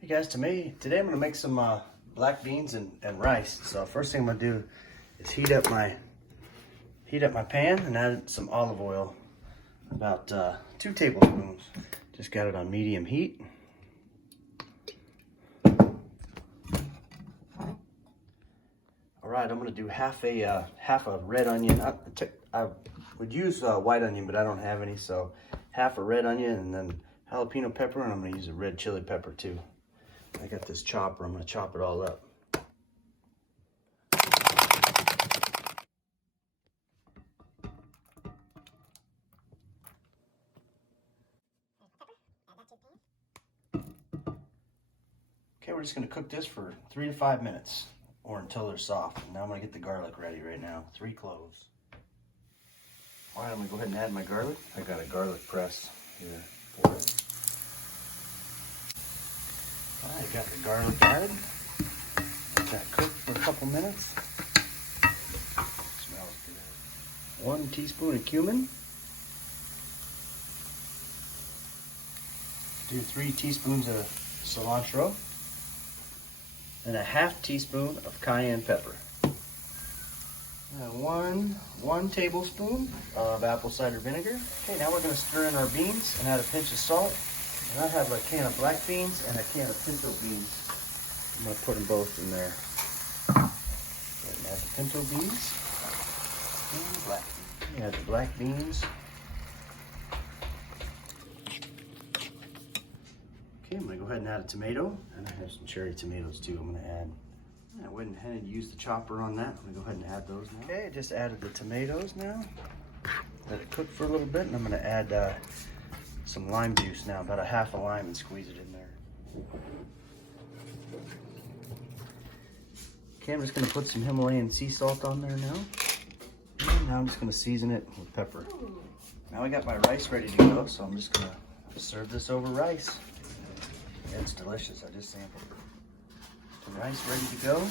Hey guys, today I'm gonna make some black beans and rice. So first thing I'm gonna do is heat up my pan and add some olive oil, about 2 tablespoons. Just got it on medium heat. All right, I'm gonna do half a red onion. I would use white onion, but I don't have any, so half a red onion and then jalapeno pepper, and I'm gonna use a red chili pepper too. I got this chopper, I'm gonna chop it all up. Okay, we're just gonna cook this for 3 to 5 minutes or until they're soft. Now I'm gonna get the garlic ready right now. 3 cloves. All right, I'm gonna go ahead and add my garlic. I got a garlic press here for it. All right, got the garlic added. Let that cook for a couple minutes. Smells good. 1 teaspoon of cumin. Do 3 teaspoons of cilantro. And a half teaspoon of cayenne pepper. And one tablespoon of apple cider vinegar. Okay, now we're going to stir in our beans and add a pinch of salt. And I have a can of black beans and a can of pinto beans. I'm going to put them both in there. Go ahead and add the pinto beans and the black beans. Add the black beans. Okay, I'm going to go ahead and add a tomato, and I have some cherry tomatoes too I'm going to add. I went ahead and used the chopper on that. I'm going to go ahead and add those now. Okay, I just added the tomatoes now. Let it cook for a little bit, and I'm going to add some lime juice now, about a half a lime, and squeeze it in there. Okay, I'm just going to put some Himalayan sea salt on there now. And now I'm just going to season it with pepper. Now I got my rice ready to go, so I'm just going to serve this over rice. It's delicious. I just sampled it. The rice ready to go.